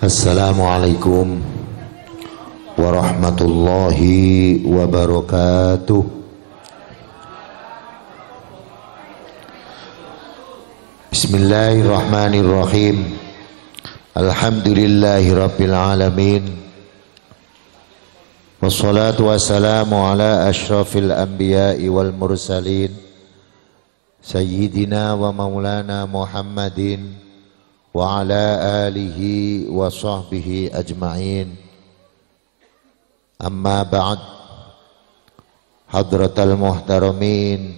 Assalamualaikum warahmatullahi wabarakatuh. Bismillahirrahmanirrahim. Alhamdulillahi rabbil alamin. Wassalatu wassalamu ala ashrafil anbiya'i wal mursalin Sayyidina wa maulana Muhammadin wa ala alihi wa sahbihi ajma'in. Amma ba'd. Hadratal muhtaramin,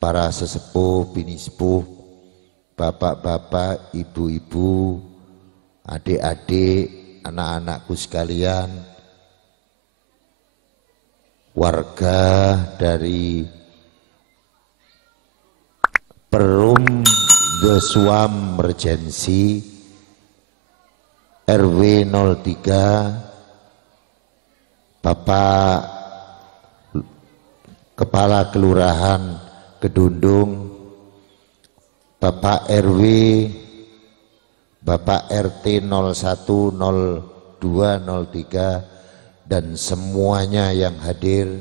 para sesepuh, bini sepuh, bapak-bapak, ibu-ibu, adik-adik, anak-anakku sekalian, warga dari Perum The Swam Regency RW 03, Bapak Kepala Kelurahan Kedundung, Bapak RW, Bapak RT 01, 02, 03 dan semuanya yang hadir.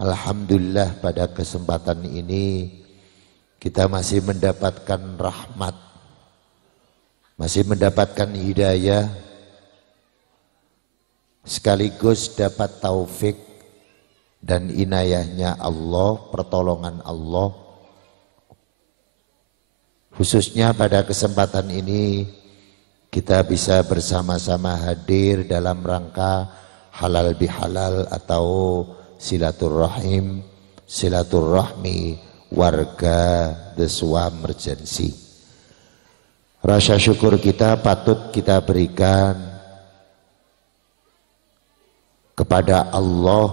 Alhamdulillah pada kesempatan ini kita masih mendapatkan rahmat, masih mendapatkan hidayah, sekaligus dapat taufik dan inayahnya Allah, pertolongan Allah. Khususnya pada kesempatan ini kita bisa bersama-sama hadir dalam rangka halal bihalal atau silaturrahim, silaturrahmi warga The Swam Regency. Rasa syukur kita patut kita berikan kepada Allah,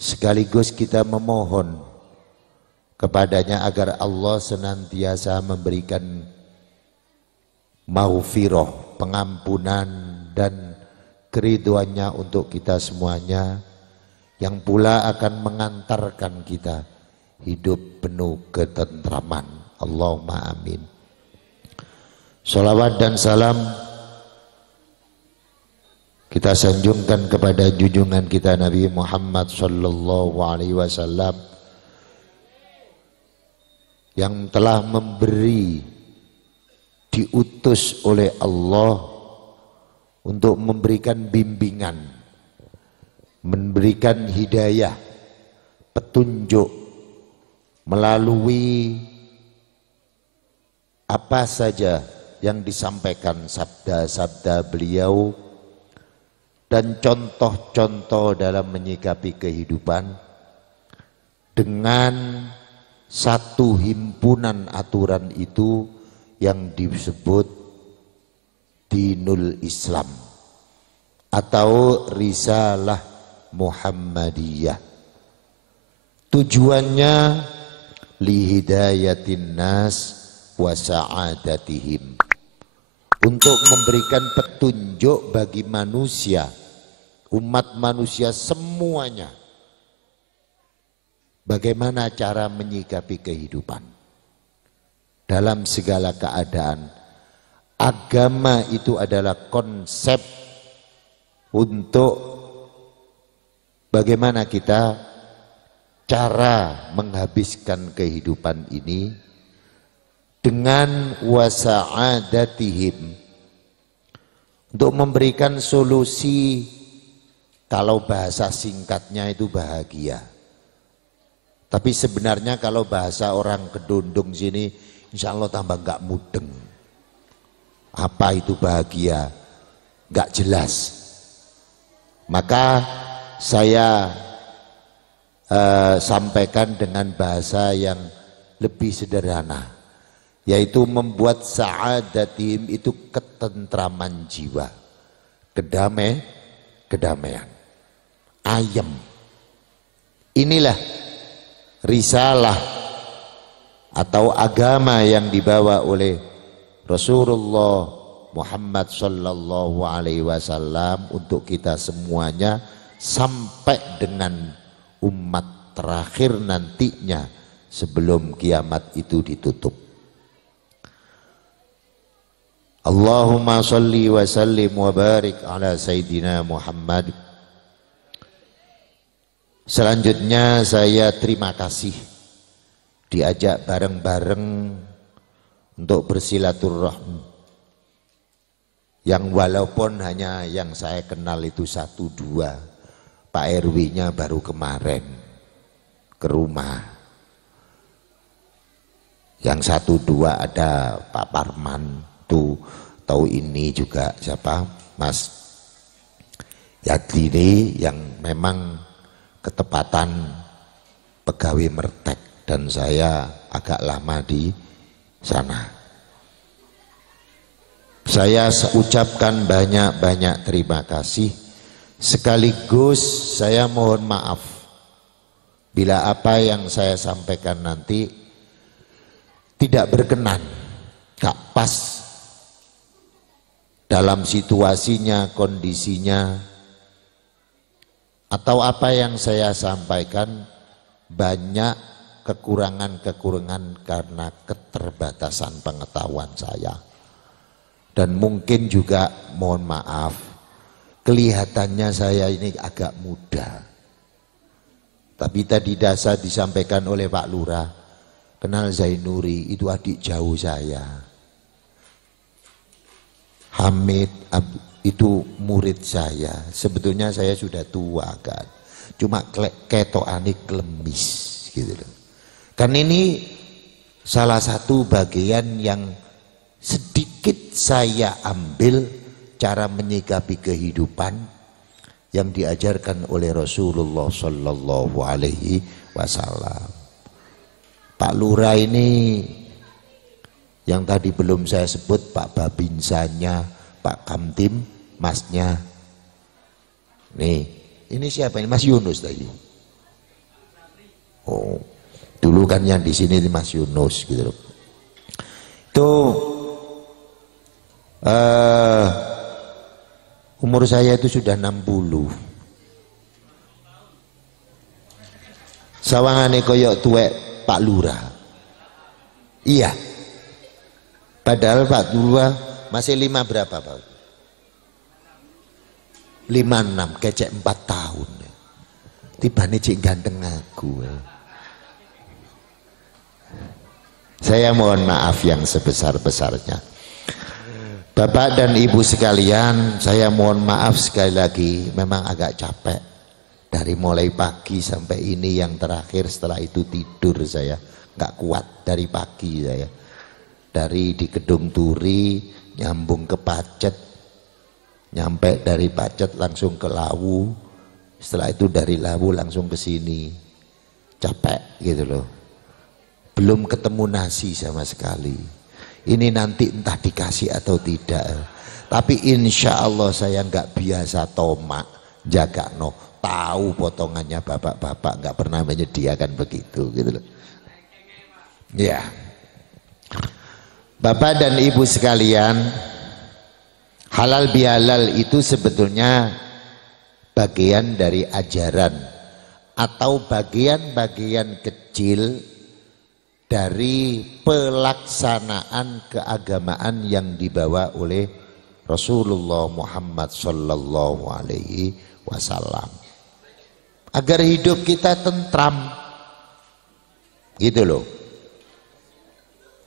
sekaligus kita memohon kepadanya agar Allah senantiasa memberikan maghfirah, pengampunan dan keriduannya untuk kita semuanya, yang pula akan mengantarkan kita hidup penuh ketentraman. Allahumma amin. Salawat dan salam kita sanjungkan kepada junjungan kita Nabi Muhammad sallallahu alaihi wasallam yang telah diutus oleh Allah untuk memberikan bimbingan, memberikan hidayah, petunjuk melalui apa saja yang disampaikan sabda-sabda beliau dan contoh-contoh dalam menyikapi kehidupan dengan satu himpunan aturan itu yang disebut Dinul Islam atau Risalah Muhammadiyah. Tujuannya lihidayatin nas wa sa'adatihim, untuk memberikan petunjuk bagi manusia, umat manusia semuanya, bagaimana cara menyikapi kehidupan dalam segala keadaan. Agama itu adalah konsep untuk bagaimana kita cara menghabiskan kehidupan ini dengan wasa'adatihim, untuk memberikan solusi. Kalau bahasa singkatnya itu bahagia, tapi sebenarnya kalau bahasa orang Kedundung sini insya Allah tambah gak mudeng. Apa itu bahagia? Gak jelas. Maka saya sampaikan dengan bahasa yang lebih sederhana, yaitu membuat sa'adatihim itu ketentraman jiwa, kedamaian, ayem. Inilah risalah atau agama yang dibawa oleh Rasulullah Muhammad sallallahu alaihi wasallam untuk kita semuanya sampai dengan umat terakhir nantinya sebelum kiamat itu ditutup. Allahumma salli wa sallim wa barik ala Sayyidina Muhammad. Selanjutnya saya terima kasih diajak bareng-bareng untuk bersilaturahmi. Yang walaupun hanya yang saya kenal itu 1-2, Pak RW-nya baru kemarin ke rumah. Yang 1-2 ada Pak Parman tuh, tahu ini juga siapa, Mas Yadlini yang memang ketepatan pegawai Mertek dan saya agak lama di sana. Saya ucapkan banyak-banyak terima kasih, sekaligus saya mohon maaf bila apa yang saya sampaikan nanti tidak berkenan, gak pas dalam situasinya, kondisinya, atau apa yang saya sampaikan banyak kekurangan-kekurangan karena keterbatasan pengetahuan saya. Dan mungkin juga mohon maaf, kelihatannya saya ini agak muda. Tapi tadi dasar disampaikan oleh Pak Lurah, kenal Zainuri itu adik jauh saya. Hamid itu murid saya. Sebetulnya saya sudah tua kan, cuma ketokane klemis gitu loh. Kan ini salah satu bagian yang sedikit saya ambil cara menyikapi kehidupan yang diajarkan oleh Rasulullah Sallallahu Alaihi Wasallam. Pak Lurah ini yang tadi belum saya sebut, Pak Babinsanya, Pak Kamtim, Masnya. Nih, ini siapa ini? Mas Yunus tadi. Oh, dulu kan yang di sini Mas Yunus gitu loh. Itu umur saya itu sudah 60. Sawangane koyok tuwek Pak Lurah. Iya. Padahal Pak Lurah masih 5 berapa Pak? 56, kecek 4 tahun. Tibane cik ganteng aku. Saya mohon maaf yang sebesar-besarnya. Bapak dan Ibu sekalian, saya mohon maaf sekali lagi, memang agak capek. Dari mulai pagi sampai ini yang terakhir, setelah itu tidur saya. Nggak kuat dari pagi saya. Dari di Kedung Turi nyambung ke Pacet, nyampe dari Pacet langsung ke Lawu, setelah itu dari Lawu langsung ke sini, capek gitu loh. Belum ketemu nasi sama sekali. Ini nanti entah dikasih atau tidak, tapi insya Allah saya nggak biasa tomak, jaga no, tahu potongannya bapak-bapak nggak pernah menyediakan begitu gitu loh. Ya. Bapak dan Ibu sekalian, halal bihalal itu sebetulnya bagian dari ajaran atau bagian-bagian kecil dari pelaksanaan keagamaan yang dibawa oleh Rasulullah Muhammad Sallallahu Alaihi Wasallam. Agar hidup kita tentram, gitu loh.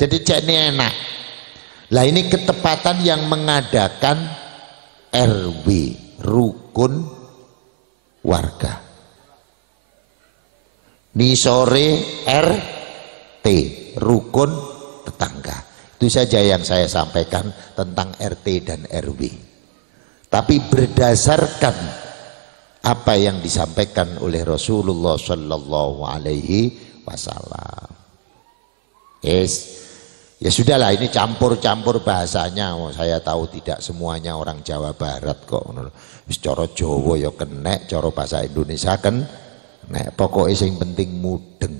Jadi cek ini enak. Lah ini ketepatan yang mengadakan RW, rukun warga. Ni sore RT, rukun tetangga. Itu saja yang saya sampaikan tentang RT dan RW. Tapi berdasarkan apa yang disampaikan oleh Rasulullah Sallallahu Alaihi Wasallam. Yes. Ya sudahlah, ini campur-campur bahasanya. Saya tahu tidak semuanya orang Jawa Barat kok. Cara Jawa ya kenek, cara bahasa Indonesia kan nek. Pokoknya yang penting mudeng.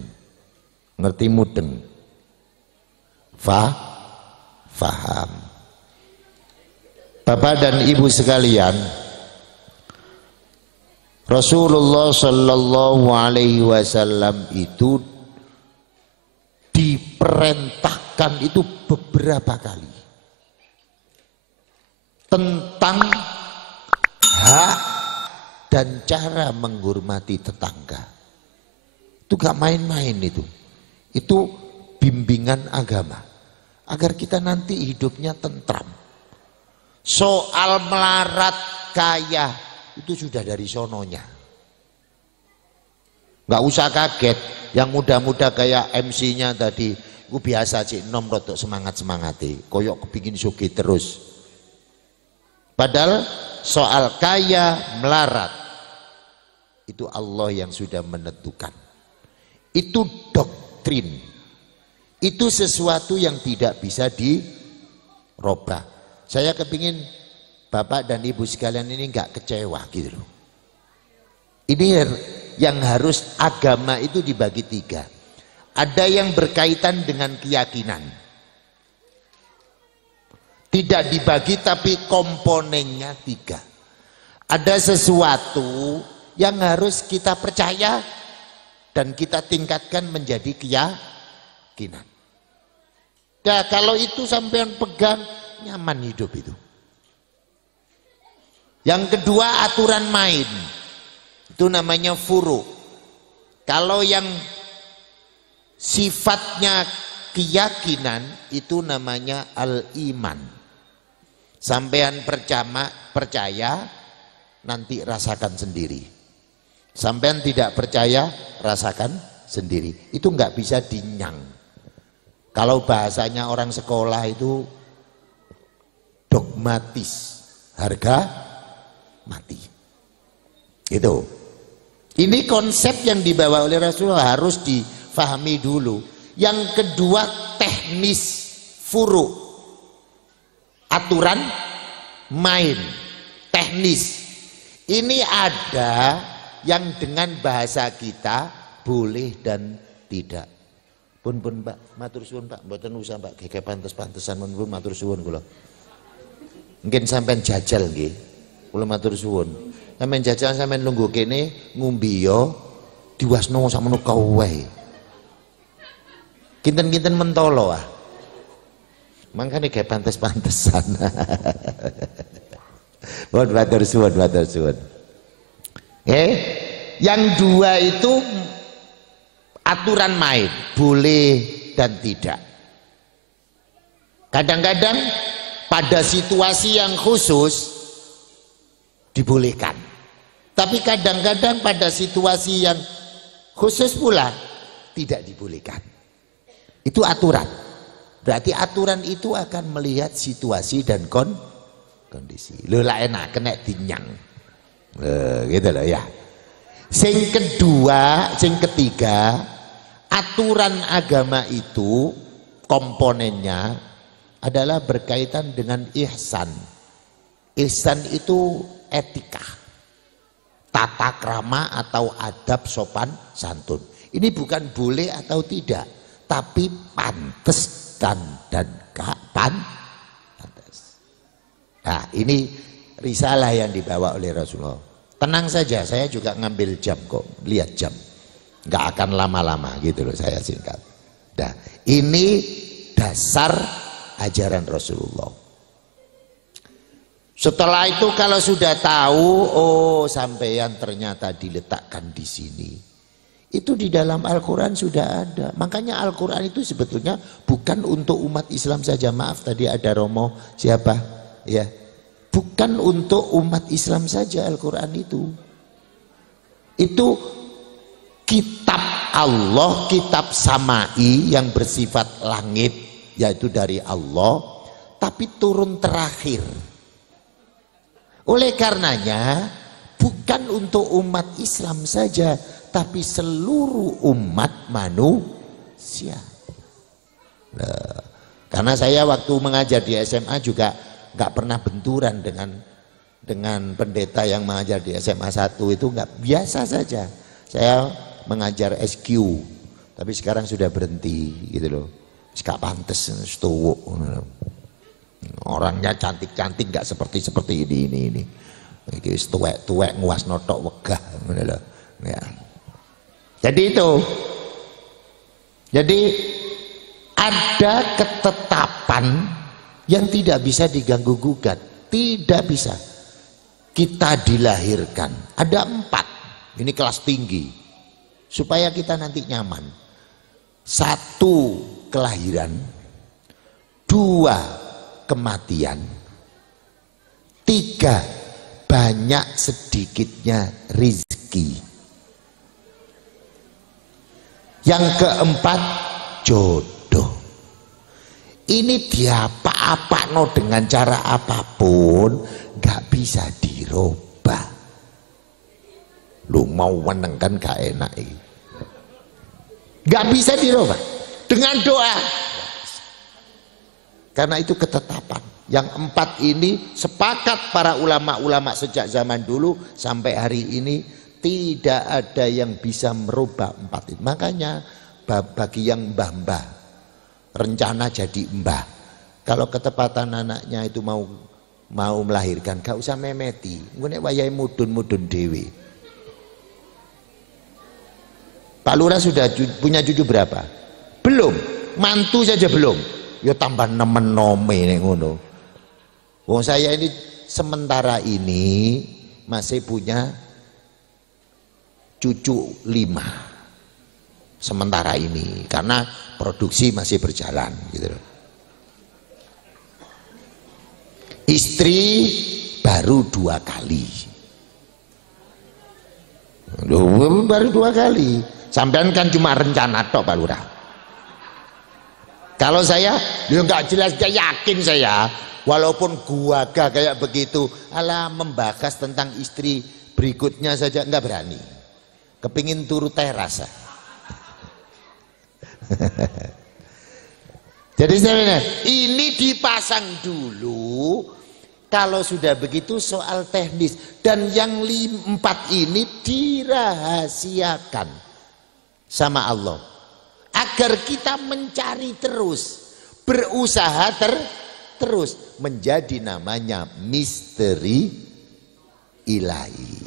Ngerti mudeng? Faham. Bapak dan Ibu sekalian, Rasulullah Sallallahu Alaihi Wasallam itu diperintahkan itu beberapa kali. tentang hak dan cara menghormati tetangga. Itu gak main-main itu. Itu bimbingan agama. Agar kita nanti hidupnya tentram. Soal melarat kaya itu sudah dari sononya. Gak usah kaget. Yang muda-muda kayak MC-nya tadi. Itu biasa sih, nom rotok semangat-semangati. Koyok kepingin sugih terus. Padahal soal kaya melarat. Itu Allah yang sudah menentukan. Itu doktrin. Itu sesuatu yang tidak bisa dirubah. Saya kepingin Bapak dan Ibu sekalian ini enggak kecewa gitu loh. Ini yang harus agama itu dibagi tiga. Ada yang berkaitan dengan keyakinan. Tidak dibagi tapi komponennya tiga. Ada sesuatu yang harus kita percaya dan kita tingkatkan menjadi keyakinan. Nah, kalau itu sampean pegang, nyaman hidup itu. Yang kedua aturan main. Itu namanya furu. Kalau yang sifatnya keyakinan itu namanya al-iman. Sampean percaya nanti rasakan sendiri. Sampean tidak percaya rasakan sendiri. Itu nggak bisa dinyang. Kalau bahasanya orang sekolah itu dogmatis, harga mati. Itu. Ini konsep yang dibawa oleh Rasulullah harus difahami dulu. Yang kedua teknis furu. Aturan main. Teknis. Ini ada yang dengan bahasa kita boleh dan tidak. Pun Pak, matur suwun Pak, mboten usah Pak, gege pantes-pantesan pun matur suwun kula. Mungkin sampean jajal nggih. Kula matur suwun. Sampeyan jajal sampeyan lungguh kene ngumbi yo diwasno sakmono wae. Kinten-kinten mentolo ah. Mangkane ge pantes-pantesan. Mohon matur suwun, matur suwun. Yang dua itu aturan main, boleh dan tidak. Kadang-kadang pada situasi yang khusus dibolehkan. Tapi kadang-kadang pada situasi yang khusus pula tidak dibolehkan. Itu aturan. Berarti aturan itu akan melihat situasi dan kondisi. Lho lah enak kena dinyang. Gitu loh ya. Sing kedua, sing ketiga, aturan agama itu komponennya adalah berkaitan dengan ihsan. Ihsan itu etika, tata krama atau adab sopan santun. Ini bukan boleh atau tidak, tapi pantes dan gak pantes. Nah ini risalah yang dibawa oleh Rasulullah. Tenang saja, saya juga ngambil jam kok, lihat jam. Gak akan lama-lama gitu loh, saya singkat. Nah ini dasar ajaran Rasulullah. Setelah itu kalau sudah tahu, oh sampeyan ternyata diletakkan di sini. Itu di dalam Al-Quran sudah ada. Makanya Al-Quran itu sebetulnya bukan untuk umat Islam saja. Maaf tadi ada Romo siapa? Ya, bukan untuk umat Islam saja Al-Quran itu. Itu kitab Allah, kitab samai yang bersifat langit, yaitu dari Allah, tapi turun terakhir. Oleh karenanya bukan untuk umat Islam saja, tapi seluruh umat manusia. Nah, karena saya waktu mengajar di SMA juga nggak pernah benturan dengan pendeta yang mengajar di SMA 1 itu nggak, biasa saja. Saya mengajar SQ, tapi sekarang sudah berhenti gitu loh. Gak pantes setuwuk. Orangnya cantik-cantik nggak seperti ini. Iki tuwek nguas notok wegah ngono lho. Ya. Jadi itu. Jadi ada ketetapan yang tidak bisa diganggu gugat. Tidak bisa. Kita dilahirkan. Ada 4. Ini kelas tinggi. Supaya kita nanti nyaman. 1 kelahiran. 2 kematian. 3 banyak sedikitnya rizki. Yang keempat jodoh. Ini diapa-apakno dengan cara apapun gak bisa dirubah. Lu mau meneng kan gak enak ini. Gak bisa dirubah dengan doa. Karena itu ketetapan. Yang 4 ini sepakat para ulama-ulama sejak zaman dulu sampai hari ini tidak ada yang bisa merubah 4 itu. Makanya bagi yang mbah-mbah rencana jadi mbah, kalau ketepatan anaknya itu mau melahirkan gak usah memeti, ngene wayahe mudun dewe. Pak Lurah sudah punya cucu berapa? Belum, mantu saja belum. Ya tambah nemen nome nek ngono. Wong saya ini sementara ini masih punya cucu 5. Sementara ini karena produksi masih berjalan gitu loh. Istri baru 2 kali. Loh, baru 2 kali. Sampean kan cuma rencana tok Pak Lurah. Kalau saya ya nggak jelas, gak yakin saya. Walaupun gua gak kayak begitu, alah membahas tentang istri berikutnya saja nggak berani. Kepingin turu teras. Jadi sebenarnya ini dipasang dulu. Kalau sudah begitu soal teknis, dan yang 4 ini dirahasiakan sama Allah agar kita mencari terus, berusaha terus, menjadi namanya misteri ilahi.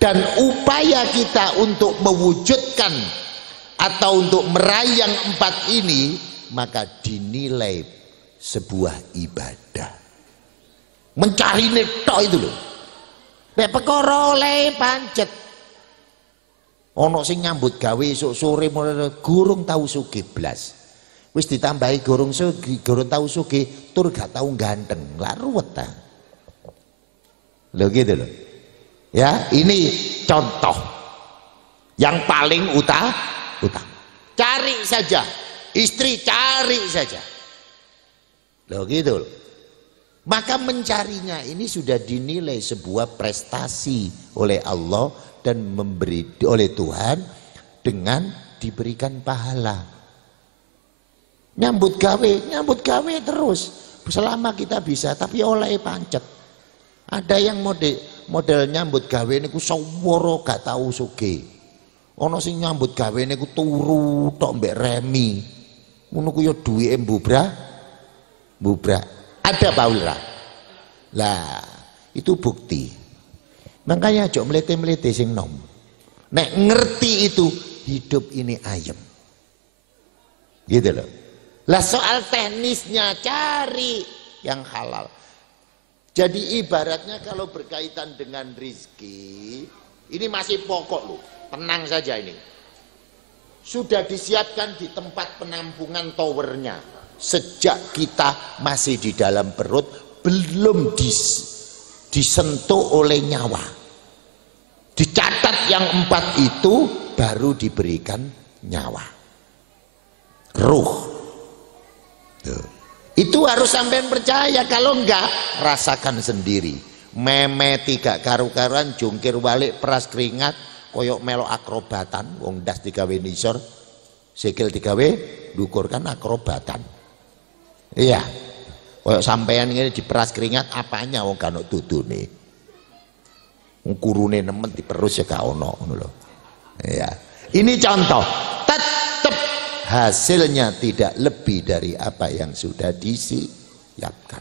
Dan upaya kita untuk mewujudkan atau untuk meraih yang 4 ini, maka dinilai sebuah ibadah. Mencari netok itu loh. Nek perkara oleh pancet. Ono sing nyambut gawe esuk sore gurung tau sugih blas. Wis ditambahi gurung tau sugih, tur gak tau ganteng. Lah ruwet ta. Lho gitu loh. Ya, ini contoh yang paling utama. Cari saja, istri cari saja. Loh gitu loh. Maka mencarinya ini sudah dinilai sebuah prestasi oleh Allah dan memberi oleh Tuhan dengan diberikan pahala. Nyambut gawe terus selama kita bisa, tapi oleh pancet. Ada yang model nyambut gawe niku sawara gak tau sugih. Ana sing nyambut gawe niku turu tok mbek remi. Ngono ku ya duwike mbubrak. Ada Paula. Lah, itu bukti. Makanya aja melete-melete sing nom. Nek ngerti itu hidup ini ayem. Gitu loh. Lah soal teknisnya cari yang halal. Jadi ibaratnya kalau berkaitan dengan rizki, ini masih pokok loh. Tenang saja ini. Sudah disiapkan di tempat penampungan towernya. Sejak kita masih di dalam perut, belum disentuh oleh nyawa. Dicatat yang 4 itu baru diberikan nyawa. Ruh. Tuh. Itu harus sampai percaya, kalau enggak rasakan sendiri. Memeti gak karu-karuan, jungkir balik, peras keringat, koyok melok akrobatan, wong das digawe nisor, sikil digawe dukur kan akrobatan. Iya, koyok sampean ini diperas keringat, apanya wong kanok tutune. Kurune nemen diperus ya gak ono ngono lho. Iya. Ini contoh, tetap hasilnya tidak lebih dari apa yang sudah disiapkan.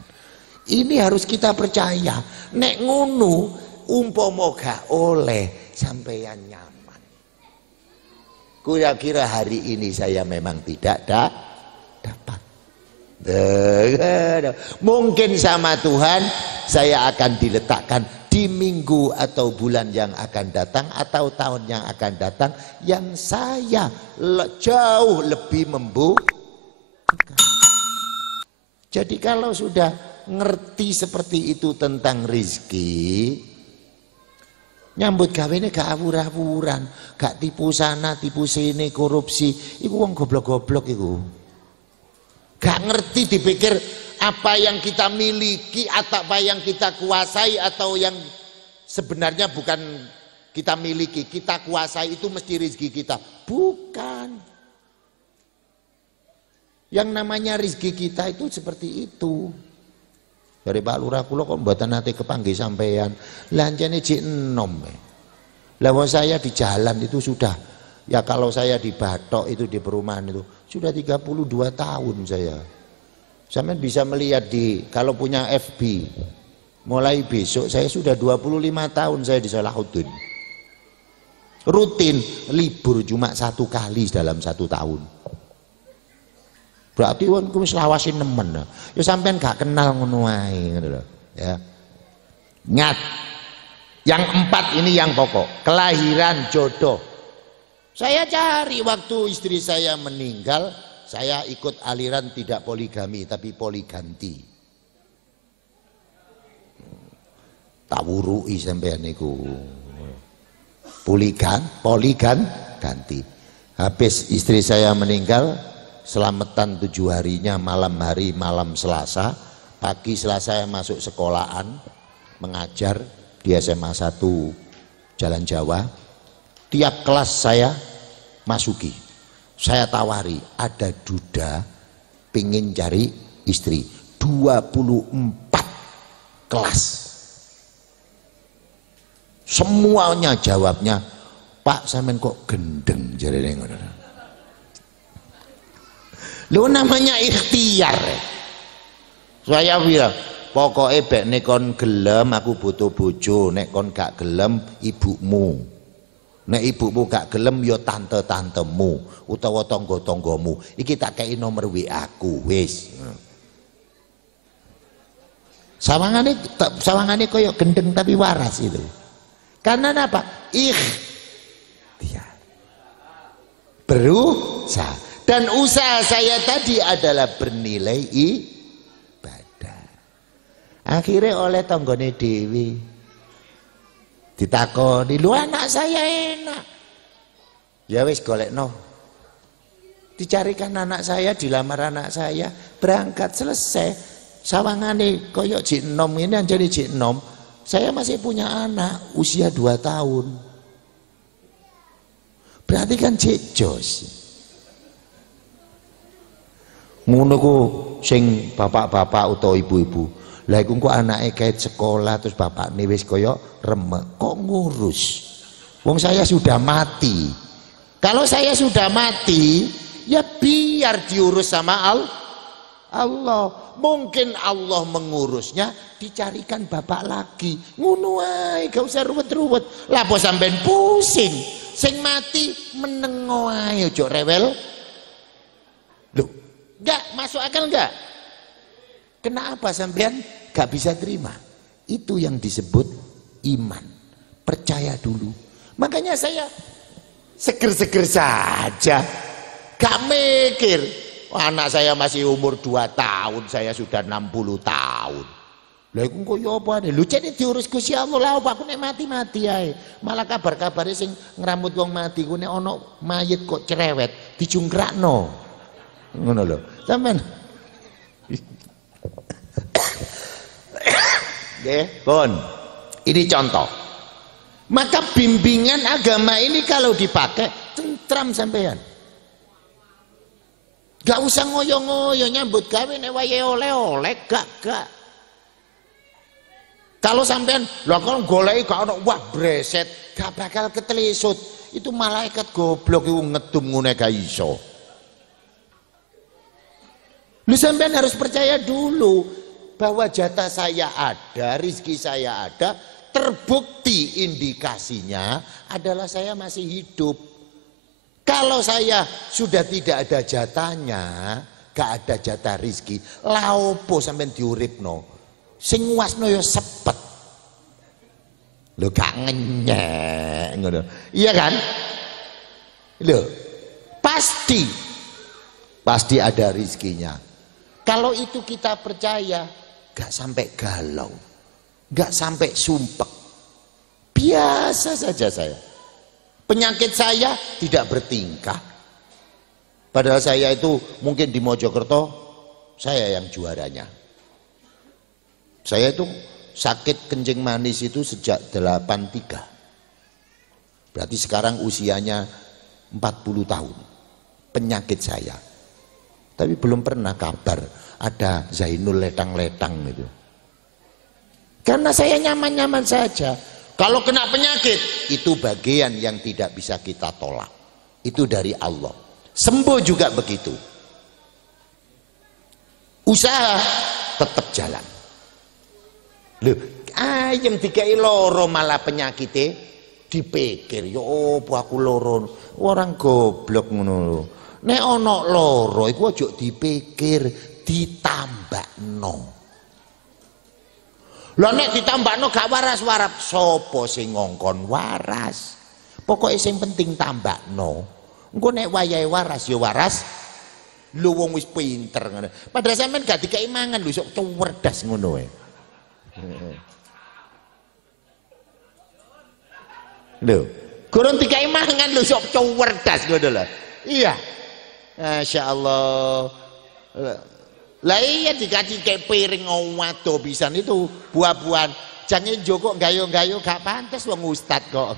Ini harus kita percaya. Nek ngono umpama gak oleh sampeyan nyaman. Kira-kira hari ini saya memang tidak dapat. Mungkin sama Tuhan saya akan diletakkan di minggu atau bulan yang akan datang atau tahun yang akan datang yang saya jauh lebih membutuhkan. Jadi kalau sudah ngerti seperti itu tentang rizki, nyambut gawe ini gak awur-awuran, gak tipu sana tipu sini, korupsi, itu wong goblok-goblok itu. Gak ngerti dipikir apa yang kita miliki atau apa yang kita kuasai atau yang sebenarnya bukan kita miliki, kita kuasai itu mesti rezeki kita. Bukan. Yang namanya rezeki kita itu seperti itu. Dari Pak Lurah kula kok mboten nate kepanggih sampean. Lanjane jek enom. Lah saya di jalan itu sudah, ya kalau saya di Batok itu di perumahan itu sudah 32 tahun saya. Sampean bisa melihat kalau punya FB, mulai besok saya sudah 25 tahun saya di Salahuddin. Rutin, libur cuma 1 kali dalam 1 tahun. Berarti wong wis lawasin nemen. Ya sampean gak kenal ngono ae ngono lho, ya. Ingat. Yang 4 ini yang pokok, kelahiran jodoh. Saya cari waktu istri saya meninggal, saya ikut aliran tidak poligami tapi poliganti. Tawurui sampean niku. Ganti. Habis istri saya meninggal, selamatan 7 harinya malam Selasa, pagi Selasa saya masuk sekolahan mengajar di SMA 1 Jalan Jawa. Tiap kelas saya masuki, saya tawari, ada duda pingin cari istri, 24 kelas. Semuanya jawabnya, Pak sampean kok gendeng jarene ngono. Lu namanya ikhtiar. Saya bilang, pokoknya bek nek kon gelem aku butuh bojo, nek kon gak gelem ibumu. Nek ibumu gak gelem ya tante-tantemu utawa tangga-tanggamu. Iki tak kei nomor WA aku wis. Sawangane koyo gendeng tapi waras itu. Karena apa? Ikhtiar. Berusaha. Dan usaha saya tadi adalah bernilai ibadah. Akhirnya oleh tanggane dewi ditakoni, lu anak saya enak. Ya wis golekno. Dicarikan anak saya, dilamar anak saya, berangkat selesai. Sawangane koyo jek enom ini anjane jek enom. Saya masih punya anak usia 2 tahun. Berarti kan jek jos. Ngono ku sing bapak-bapak utawa ibu-ibu. Lah iku kok anake kait sekolah terus bapakne wis kaya remek, kok ngurus. Wong saya sudah mati. Kalau saya sudah mati, ya biar diurus sama Allah. Mungkin Allah mengurusnya, dicarikan bapak lagi. Ngono ae, gak usah ruwet-ruwet. Lah apa sampean pusing? Sing mati menengo ae, ojo rewel. Loh, enggak masuk akal enggak? Kenapa sampean gak bisa terima? Itu yang disebut iman. Percaya dulu. Makanya saya seger-seger saja. Gak mikir. Anak saya masih umur 2 tahun, saya sudah 60 tahun. Lah iku koyo apa ne? Lho cene diurus Gusti Allah lah, aku nek mati-mati ae. Malah kabar-kabare sing ngrambut wong mati ku nek ana mayit kok cerewet, dijungkrakno. Ngono lho. Sampeyan nggih, Pun. Ini contoh. Maka bimbingan agama ini kalau dipakai tentram sampean. Gak usah ngoyo-ngoyo nyambut gawe nek wayahe oleh-oleh, gak. Kalau sampean lho kalau goleki gak ono, wah breset, gak bakal ketelesut. Itu malaikat goblok iku ngedum ngene gak iso. Lu sampean harus percaya dulu bahwa jatah saya ada, rezeki saya ada, terbukti indikasinya adalah saya masih hidup. Kalau saya sudah tidak ada jatahnya, gak ada jatah rizki, la opo sampean diuripno? Sing nguasno ya sepet. Lho gak ngenyek ngono. Iya kan? Lho, pasti ada rizkinya. Kalau itu kita percaya, gak sampai galau, gak sampai sumpek. Biasa saja saya. Penyakit saya tidak bertingkah. Padahal saya itu mungkin di Mojokerto saya yang juaranya. Saya itu sakit kencing manis itu sejak 83. Berarti sekarang usianya 40 tahun. Penyakit saya. Tapi belum pernah kabar ada Zainul letang-letang itu. Karena saya nyaman-nyaman saja. Kalau kena penyakit, itu bagian yang tidak bisa kita tolak. Itu dari Allah. Sembuh juga begitu. Usaha tetap jalan. Loh, ayam dikai loro malah penyakitnya dipikir, yo opo aku loro. Orang goblok ngono lho. Nek ana loro iku aja dipikir, ditambakno. Lah nek ditambakno gak waras-warap, sapa sing ngongkon waras? Pokoke sing penting tambakno. Engko nek wayahe waras ya waras. Lho wong wis pinter ngono. Padahal sampean gak dikai mangan lho sok cerdas ngono wae. Lho, gurung dikai mangan lho sok cerdas ngono lho. Iya. Masya Allah. Lah iya dikasih kayak piring ngawado pisan itu buah-buahan. Jangan Joko gayo-gayo gak pantas wong ustad kok.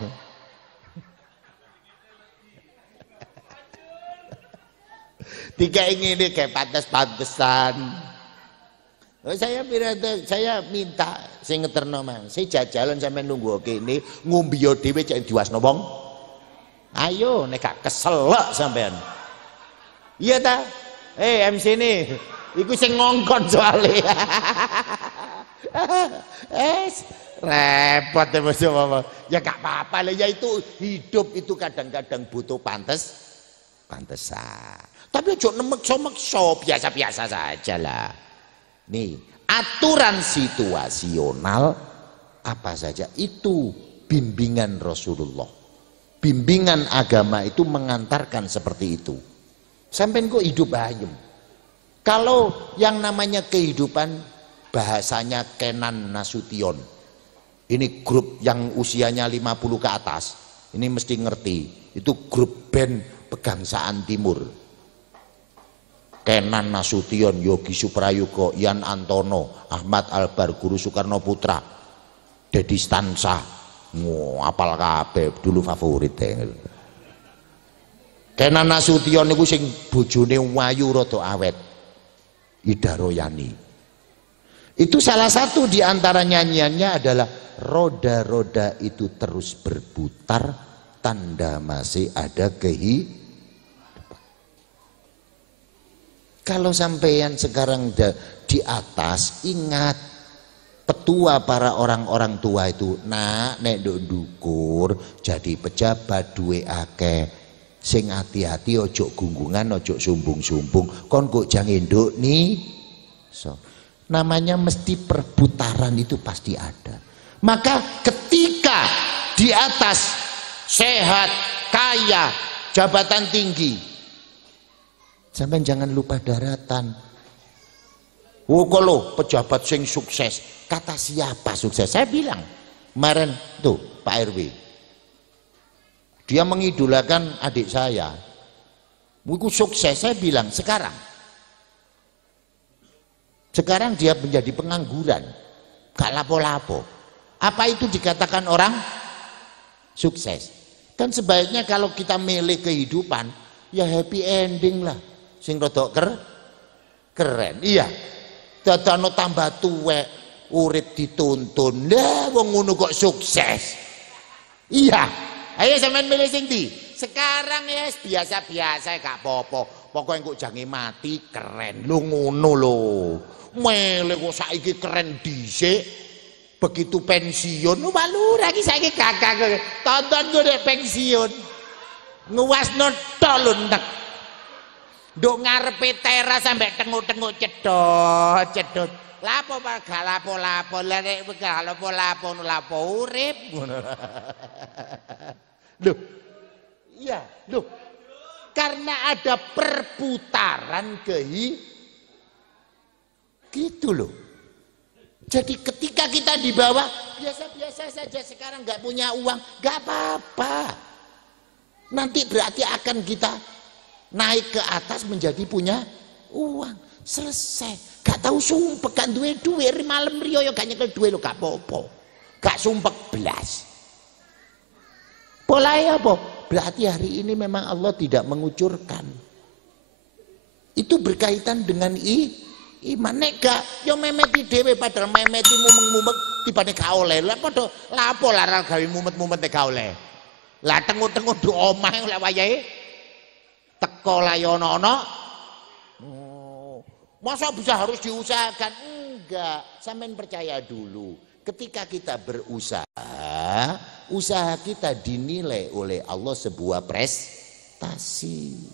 Dikai ngene kayak pantes-pantesan. Saya minta sing ngeterno Mang. Saya jajalan sampean nunggu kene ngombe dhewe cek diwasno wong. Ayo nek gak keselak sampean. Iya ta? MC nih. Iku sing ngongkon soalé. Repot ya Mas Mama. Ya gak apa-apa lah ya itu hidup itu kadang-kadang butuh pantesan. Tapi ojo nemek-mekso, biasa-biasa saja lah. Nih, aturan situasional apa saja itu bimbingan Rasulullah. Bimbingan agama itu mengantarkan seperti itu. Sampai kok hidup ayem. Kalau yang namanya kehidupan bahasanya Kenan Nasution. Ini grup yang usianya 50 ke atas. Ini mesti ngerti. Itu grup band Pegangsaan Timur. Kenan Nasution, Yogi Suprayogo, Yan Antono, Ahmad Albar, Guru Soekarno Putra, Dedi Stansa. Apal kabeh dulu favorit. Kenan Nasution niku sing bojone wayu rada awet. Ida Royani. Itu salah satu di antara nyanyiannya adalah roda-roda itu terus berputar, tanda masih ada kehidupan. Kalau sampeyan sekarang di atas, ingat petua para orang-orang tua itu, nak nek nduk ndukur jadi pejabat duwe akeh. Sing hati-hati ojo gunggungan, ojo sumbung-sumbung. Kon kok jangan nduk nih. So, namanya mesti perputaran itu pasti ada. Maka ketika di atas sehat, kaya, jabatan tinggi, sampai jangan lupa daratan. Oh kalau pejabat sing sukses, kata siapa sukses? Saya bilang kemarin tuh Pak RW. Dia mengidolakan adik saya. Buku sukses, saya bilang sekarang dia menjadi pengangguran. Gak lapo-lapo. Apa itu dikatakan orang sukses? Kan sebaiknya kalau kita milih kehidupan, ya happy ending lah. Sing rodok keren. Iya. Dadano tambah tuwek, urip dituntun. Lah wong ngono kok sukses. Iya. Ayo sampean milih sing ndi? Sekarang ya biasa-biasa gak apa-apa. Pokoke kok jange mati keren. Lho ngono lho. Milih kok saiki keren dhisik. Begitu pensiun, walu lagi saiki kakak tonton gue deh pensiun. Nguasno tok lho ndek. Nduk ngarepe teras sampe tenguk-tenguk cedot. Lapo Pak gak lapo-lapo, lha nek gak lapo-lapo lapo urip ngono. Loh. Iya, loh. Karena ada perputaran gitu loh. Jadi ketika kita di bawah biasa-biasa saja, sekarang nggak punya uang, nggak apa-apa. Nanti berarti akan kita naik ke atas menjadi punya uang. Selesai. Gak tahu sumpek, gak duwe duit malam riyo yo gak nyekel duit lo gak apa-apa. Gak sumpek belas. Pola apa? Berarti hari ini memang Allah tidak mengucurkan. Itu berkaitan dengan iman. Nek gak yo memeti dhewe padahal memeti mumeng-mumeng tibane gak oleh. Lah padha lapo lara gawe mumet-mumet gak oleh. Lah tengok-tengok do omah lek wayahe teko layono-ono. Masa bisa harus diusahakan? Enggak, sampean percaya dulu. Ketika kita berusaha, usaha kita dinilai oleh Allah sebuah prestasi.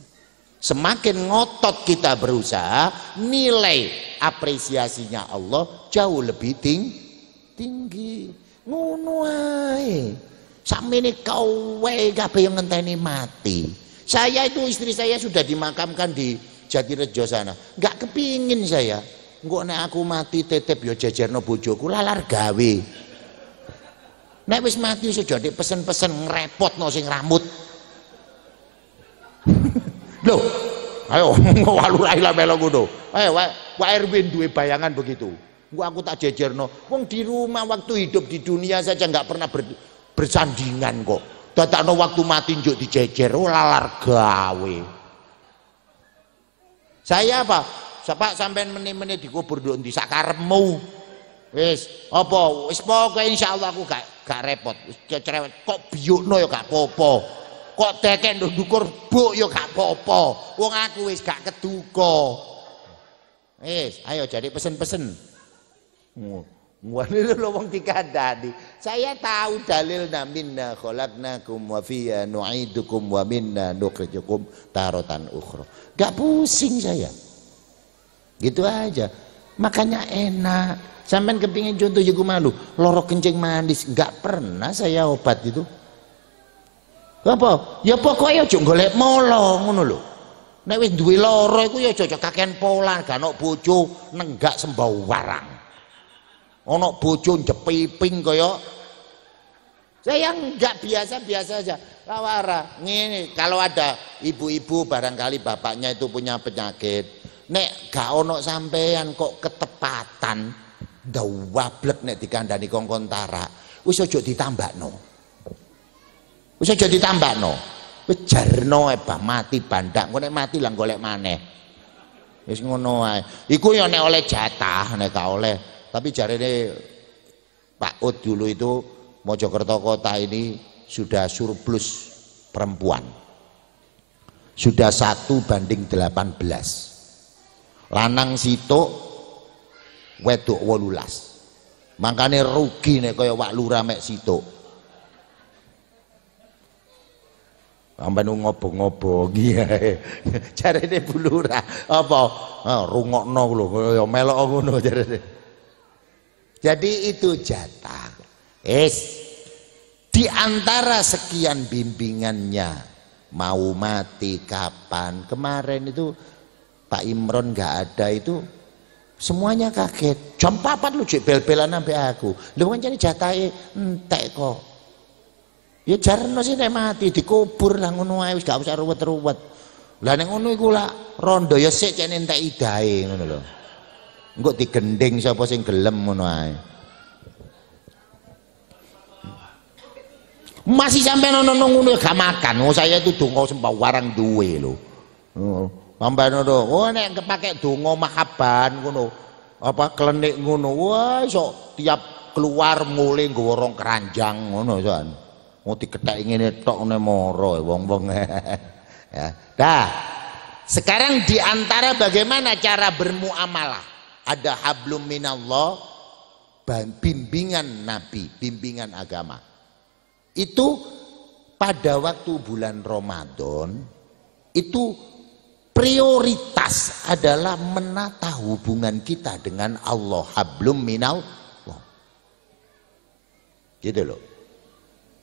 Semakin ngotot kita berusaha, nilai apresiasinya Allah jauh lebih tinggi. Ngono ae. Sakmene kowe kabeh yang ngenteni mati. Saya itu istri saya sudah dimakamkan di Jatirejo sana, nggak kepingin saya. Engko nek aku mati tetep yo jejerno bojoku lalar gawe. Nek wis mati iso jadi pesen-pesen ngrepotno sing rambut. Loh, ayo walurahi lah melo ngono. Ayo Pak Erwin duwe bayangan begitu. Engko aku tak jejerno. Wong di rumah waktu hidup di dunia saja nggak pernah bersandingan kok. Dadakno waktu mati njuk dijejer lalar gawe. Saya apa? Pak sampean meneh-meneh dikubur nduk ndi sakarepmu. Wis, apa? Wis pokoke insyaallah aku gak repot. Wis cerewet kok biyukno ya gak apa-apa. Kok dekek nduk ndukur buk ya gak apa-apa. Wong aku wis gak keduka. Wis, ayo jadi pesen-pesen. Ngene lho wong dikandani. Saya tahu dalil minna khalaqnakum wa fiyya nu'idukum wa minna nukhrijukum taratan ukhra. Gak pusing saya. Gitu aja. Makanya enak. Sampean kepingin contoh jago malu, loro kencing manis, gak pernah saya obat itu. Apa? Ya pokoknya aja golek molo ngono lho. Nek wis duwe loro iku ya aja kakean pola, gak ono bojo nenggak sembau warang. Ono bojo njepiping kaya saya enggak biasa-biasa aja. Lawara ngene, kalau ada ibu-ibu barangkali bapaknya itu punya penyakit, nek gak ono sampean kok ketepatan dawablek nek dikandani kongkon tara, wis aja ditambakno. Wis aja ditambakno. Wis jarno bah mati bandak, engko nek mati lah golek maneh. Wis ngono ae. Iku ya nek oleh jatah, nek gak oleh. Tapi jarene Pak Ud dulu itu Mojokerto kota ini sudah surplus perempuan. Sudah 1:18. Lanang situk wedok 18. Makanya rugi nek kaya Wak Lurah mek situk. Sampeyan ngobong-ngobongi ae. Jarene Bu Lurah apa? Rungokno lho kaya melok ngono jarene. Jadi itu jatah. Di antara sekian bimbingannya mau mati kapan. Kemarin itu Pak Imron nggak ada itu semuanya kaget. Jam 4 lu cek bel-belan sampai aku. Lu kan jadi jatahe entek kok. Ya jarno sih nek mati dikubur lah ngono ae wis gak usah ruwet-ruwet. Lah nek ngono iku lah rondo ya sik cek entek idahe ngono lho. Engko digending sapa sing gelem ngono ae. Masih sampai nono ngono gak makan. Oh saya itu donga sembah warang duwe lho. Sampai nono, oh nek kepake donga mahaban ngono. Apa klenik ngono. Wah iso tiap keluar mulai nggawa rong keranjang ngono soan. Mau dikethek ngene tok ngene moro wong-wong. Ya. Dah. Sekarang di antara bagaimana cara bermuamalah? Ada hablum minallah, bimbingan Nabi, bimbingan agama. Itu pada waktu bulan Ramadan itu prioritas adalah menata hubungan kita dengan Allah, hablum minallah. Gitu loh.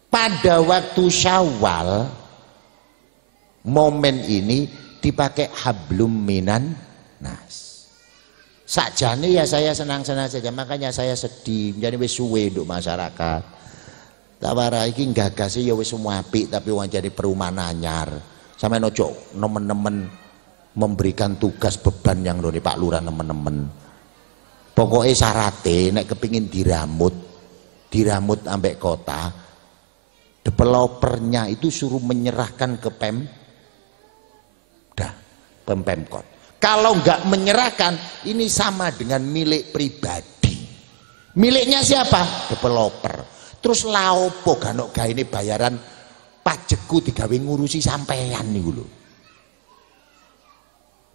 Pada waktu Syawal momen ini dipakai hablum minan nas. Sakjane ya saya senang-senang saja, makanya saya sedih. Jadi wis suwe nduk masyarakat. Tawara iki gagase ya wis semua apik tapi wong jadi perumahan anyar. Sampeyan ojo nemen-nemen memberikan tugas beban yang lho Pak Lurah nemen-nemen. Pokoknya syaratnya nek kepingin diramut ambek kota, developernya itu suruh menyerahkan ke Pemkot. Kalau enggak menyerahkan, ini sama dengan milik pribadi. Miliknya siapa? Developer. Terus laopo ganok gawe ini bayaran pajakku digawe ngurusi sampeyan niku lho.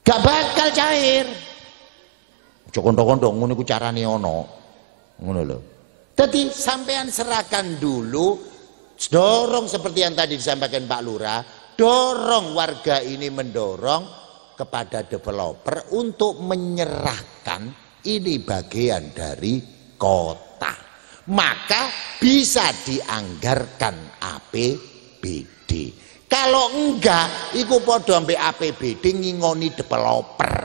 Gak bakal cair. Cokondo-kondo ngono iku carane ana. Ngono lho. Jadi sampean serahkan dulu, dorong seperti yang tadi disampaikan Pak Lurah, dorong warga ini mendorong kepada developer untuk menyerahkan ini bagian dari kota. Maka bisa dianggarkan APBD. Kalau enggak, iku podo ambek APBD ngingoni developer.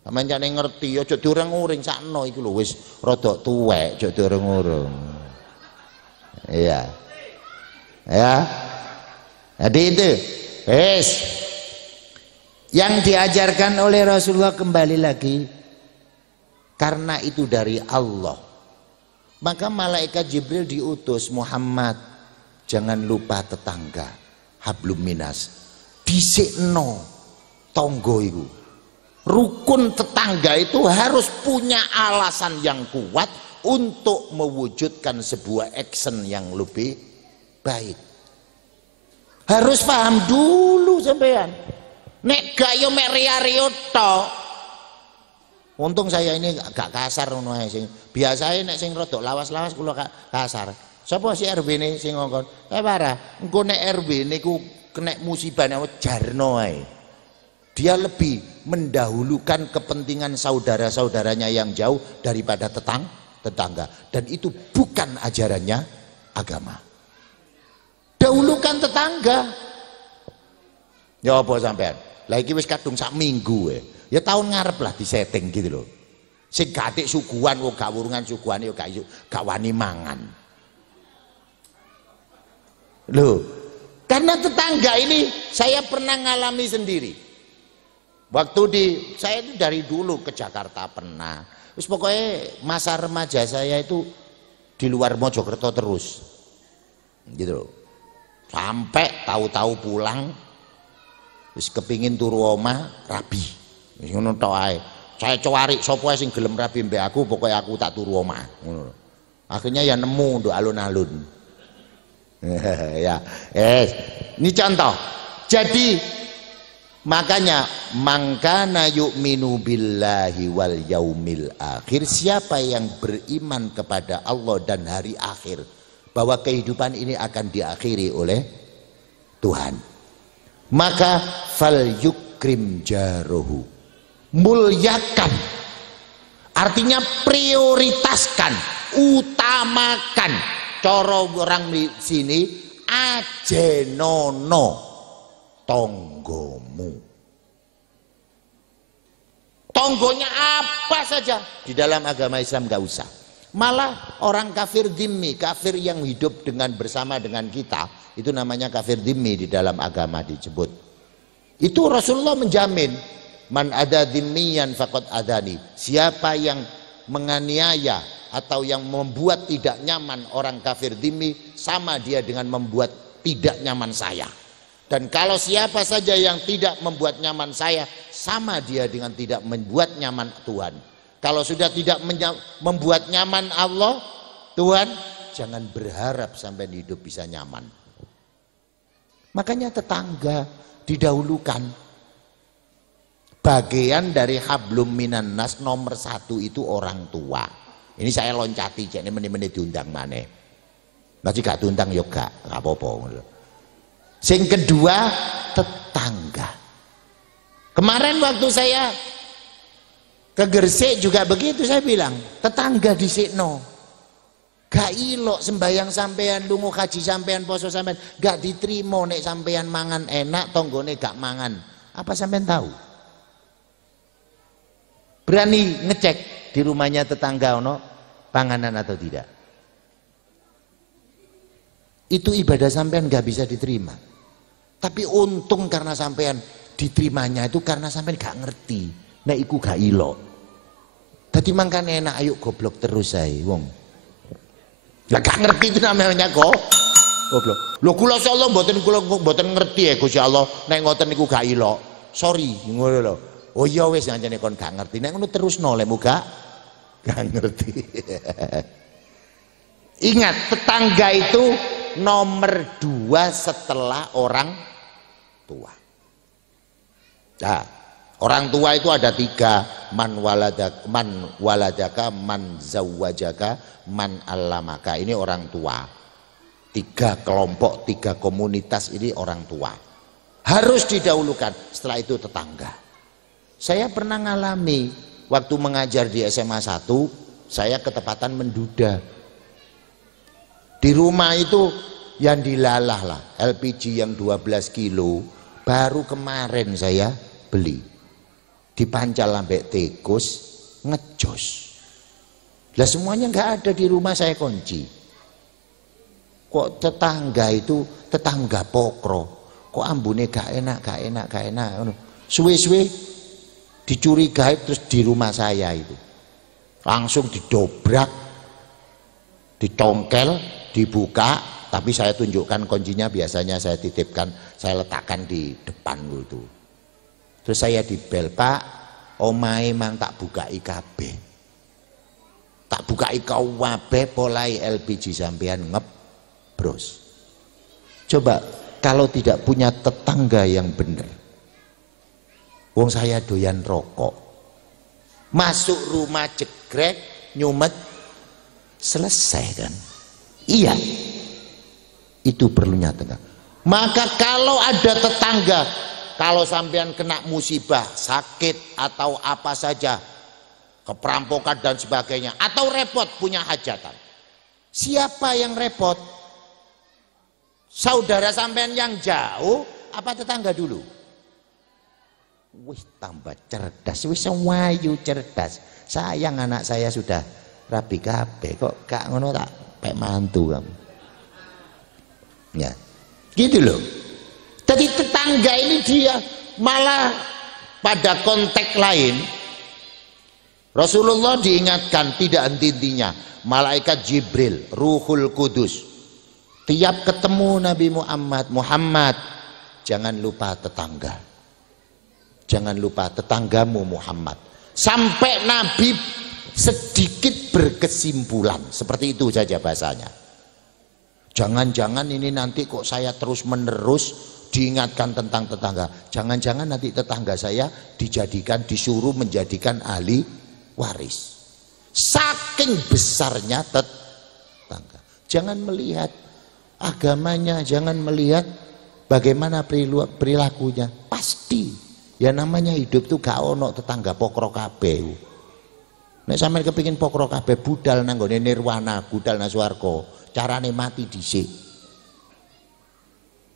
Sampeyan jane ngerti aja diureng-uring sakno iku lho wis rada tuwek, aja diureng-ureng. Iya. Ya. Jadi itu, wis. Yang diajarkan oleh Rasulullah kembali lagi karena itu dari Allah. Maka malaikat Jibril diutus, Muhammad jangan lupa tetangga, hablum minas. Dhisikno tangga iku. Rukun tetangga itu harus punya alasan yang kuat untuk mewujudkan sebuah action yang lebih baik. Harus paham dulu sampean. Nek gak yo mek ria-rio tok. Untung saya ini gak kasar ngono ae sing. Biasae nek sing rodok lawas-lawas kula kasar. Sapa si RW ne sing ngongkon? Parah, engko nek RW niku kena musibah nek jarno ae. Dia lebih mendahulukan kepentingan saudara-saudaranya yang jauh daripada tetangga. Dan itu bukan ajarannya agama. Dahulukan tetangga. Ya apa sampean? Lah iki wis kadung sak minggu ya tahun ngarep lah disetting gitu loh. Sing gatik suguhan kok gak wurungan suguhan ya gak wani mangan. Loh, karena tetangga ini saya pernah ngalami sendiri. Waktu saya itu dari dulu ke Jakarta pernah. Terus pokoknya masa remaja saya itu di luar Mojokerto terus. Gitu loh. Sampai tahu-tahu pulang wis kepingin turu omah rabi. Wis ngono tok ae. Saya cari sapa sing gelem rabi mbek aku, pokoknya aku tak turu omah. Ngono. Akhirnya ya nemu nduk alun-alun. Ya, ini contoh. Jadi makanya mangkana yu'minu billahi wal yaumil akhir, siapa yang beriman kepada Allah dan hari akhir, bahwa kehidupan ini akan diakhiri oleh Tuhan, maka fal yukrim jarohu, muliakan, artinya prioritaskan, utamakan. Coro orang di sini ajenono tonggomu. Tonggonya apa saja di dalam agama Islam gak usah. Malah orang kafir dhimmi, kafir yang hidup bersama dengan kita, itu namanya kafir dhimmi di dalam agama disebut. Itu Rasulullah menjamin, man ada dhimmiyan faqad adani. Siapa yang menganiaya atau yang membuat tidak nyaman orang kafir dhimmi, sama dia dengan membuat tidak nyaman saya. Dan kalau siapa saja yang tidak membuat nyaman saya, sama dia dengan tidak membuat nyaman Tuhan. Kalau sudah tidak membuat nyaman Allah, Tuhan, jangan berharap sampai hidup bisa nyaman. Makanya tetangga didahulukan. Bagian dari hablum minan nas nomor 1 itu orang tua. Ini saya loncati, jadi menit-menit diundang maneh. Nanti gak diundang ya gak apa-apa. Sing kedua, tetangga. Kemarin waktu saya ke Gresik juga begitu, saya bilang tetangga di Sikno gak ilok sembayang sampean, lungo haji sampean, poso sampean gak diterima, nek sampean mangan enak tonggone gak mangan. Apa sampean tahu? Berani ngecek di rumahnya tetangga ono panganan atau tidak? Itu ibadah sampean gak bisa diterima. Tapi untung karena sampean diterimanya itu karena sampean gak ngerti. Nek iku gak ilok. Tadi makanya enak, ayo goblok terus saya wong. Lah gak ngerti itu namanya kok goblok. Lho kula insyaallah mboten ngerti ya Gusti Allah nek ngoten niku gak ilok. Sorry ngono lho. Oh iya wis ngancane kon gak ngerti. Nek ngono terusno lek gak ngerti. Ingat, tetangga itu nomor 2 setelah orang tua. Nah, orang tua itu ada 3, man waladaka, man zawwajaka, man allamaka. Ini orang tua. 3 kelompok, 3 komunitas ini orang tua. Harus didahulukan, setelah itu tetangga. Saya pernah ngalami waktu mengajar di SMA 1, saya ketepatan menduda. Di rumah itu yang dilalah lah, LPG yang 12 kilo, baru kemarin saya beli. Dipancal ambek tikus, ngejos. Lah semuanya nggak ada di rumah, saya kunci. Kok tetangga itu tetangga pokro, kok ambune gak enak. Suwe-suwe dicurigai terus di rumah saya itu. Langsung didobrak, dicongkel, dibuka, tapi saya tunjukkan kuncinya, biasanya saya titipkan, saya letakkan di depan gitu. Terus saya dibel, Pak, omahe mang tak bukai kabeh. Tak bukai kabeh polai LPG sampean ngebros. Coba kalau tidak punya tetangga yang benar. Wong saya doyan rokok. Masuk rumah jegrek, nyumet, selesai kan? Iya. Itu perlunya tetangga. Maka kalau ada tetangga, kalau sampean kena musibah, sakit atau apa saja, keperampokan dan sebagainya, atau repot punya hajatan, siapa yang repot? Saudara sampean yang jauh apa tetangga dulu? Wih, tambah cerdas, wih sewayu cerdas. Sayang anak saya sudah rapi kabeh, kok gak ngono tak pek mantu kamu. Ya, gitu loh. Jadi tetangga ini dia malah pada konteks lain Rasulullah diingatkan, tidak henti-hentinya malaikat Jibril, Ruhul Kudus tiap ketemu Nabi Muhammad, jangan lupa tetangga, jangan lupa tetanggamu Muhammad, sampai Nabi sedikit berkesimpulan seperti itu saja bahasanya. Jangan-jangan ini nanti kok saya terus menerus diingatkan tentang tetangga, jangan-jangan nanti tetangga saya disuruh menjadikan ahli waris. Saking besarnya tetangga. Jangan melihat agamanya, jangan melihat bagaimana perilakunya. Pasti ya namanya hidup tuh gak ono tetangga pokro kabeh. Nek sampeyan kepengin pokro kabeh budal nang gone nirwana, budal nang swarga, carane mati dhisik.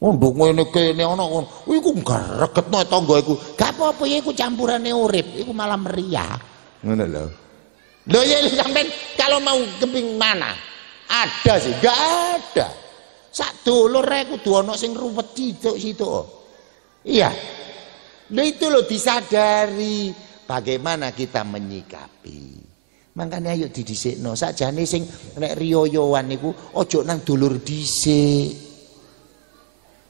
Nduk ngene kene ana ngono. Iku gregetno tangga iku. Gak apa-apa ya iku campurane urip, iku malah meriah. Ngono lho. Lho ya sampean kalau mau keping mana? Ada sih, gak ada. Sak dulur rek kudu ana sing ruwet situ. Iya. Lho itu loh disadari bagaimana kita menyikapi. Makanya ayo didhisikno, sakjane sing nek riyoyoan niku ojo nang dulur dhisik.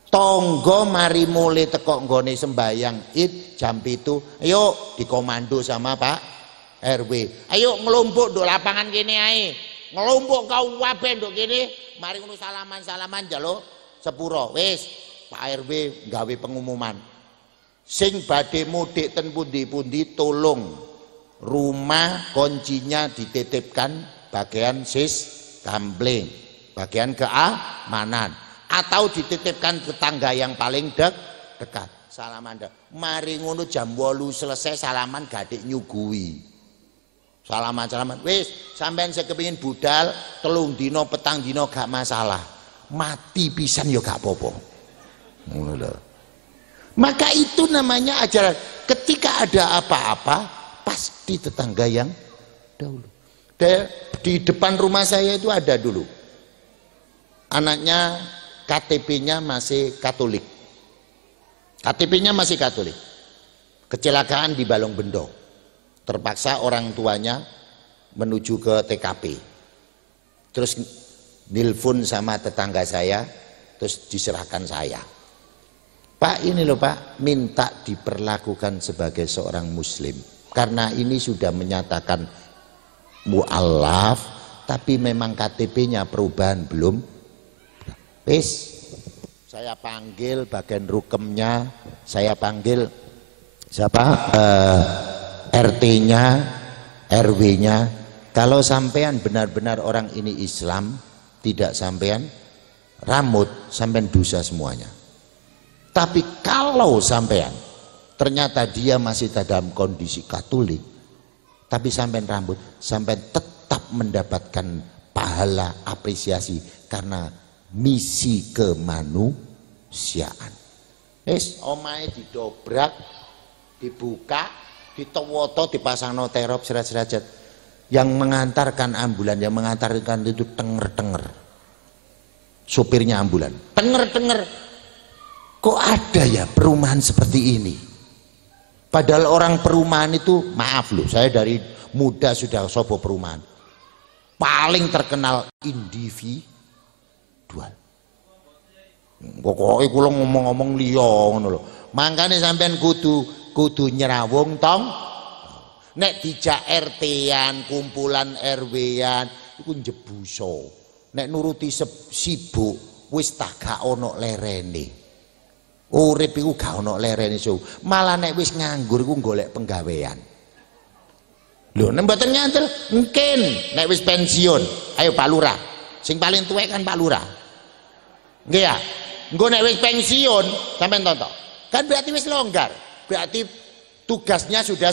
Tonggo mari mulai teko nggone sembayang Id jam 7, ayo dikomando sama Pak RW. Ayo ngelompok nduk lapangan kene ae. Ngelompok kau kabeh nduk kene, mari ngono salaman-salaman njaluk sepuro. Wis Pak RW gawe pengumuman. Sing badhe mudik ten pundi-pundi tolong rumah kuncinya dititipkan bagian kamling, bagian keamanan, atau dititipkan tetangga yang paling dekat. salaman. Mari ngono jam 8 selesai salaman gadik nyuguhi. Salaman. Wis, sampean saya kepingin budal 3 dino petang dino gak masalah. Mati pisan yo gak apa-apa. Ngono lho. Maka itu namanya ajaran. Ketika ada apa-apa, pasti tetangga yang dahulu. Di depan rumah saya itu ada dulu. Anaknya KTP-nya masih Katolik. KTP-nya masih Katolik. Kecelakaan di Balong Bendo. Terpaksa orang tuanya menuju ke TKP. Terus nelfon sama tetangga saya, terus diserahkan saya. Pak, ini loh Pak, minta diperlakukan sebagai seorang muslim. Karena ini sudah menyatakan mu'alaf, tapi memang KTP-nya perubahan belum. Wis, saya panggil bagian rukemnya, saya panggil siapa? RT-nya, RW-nya. Kalau sampean benar-benar orang ini Islam, tidak sampean rambut, sampean dosa semuanya. Tapi kalau sampean ternyata dia masih dalam kondisi Katolik, tapi sampean rambut, sampean tetap mendapatkan pahala apresiasi karena misi kemanusiaan. Wis omahe didobrak, dibuka, ditowoto, dipasangno terop serat-serat. Yang mengantarkan ambulan, yang mengantarkan itu tenger-tenger. Supirnya ambulan, tenger-tenger. Kok ada ya perumahan seperti ini? Padahal orang perumahan itu, maaf loh, saya dari muda sudah sopo perumahan. Paling terkenal individual. Pokoknya kula ngomong-ngomong liya ngono lho. Mangkane sampean kudu nyerawung tong. Nek dijak RT-an, kumpulan RW-an iku njebuso. Nek nuruti sibuk wis tak gak ono lerene. Urip iku gak ono lerene so. Malah nek wis nganggur iku golek penggawean. Lho nek mboten nyantel mungkin nek wis pensiun, ayo Pak Lurah. Sing paling tuwek kan Pak Lurah. Nggih ya. Engko nek wis pensiun sampean tonton. Kan berarti wis longgar. Berarti tugasnya sudah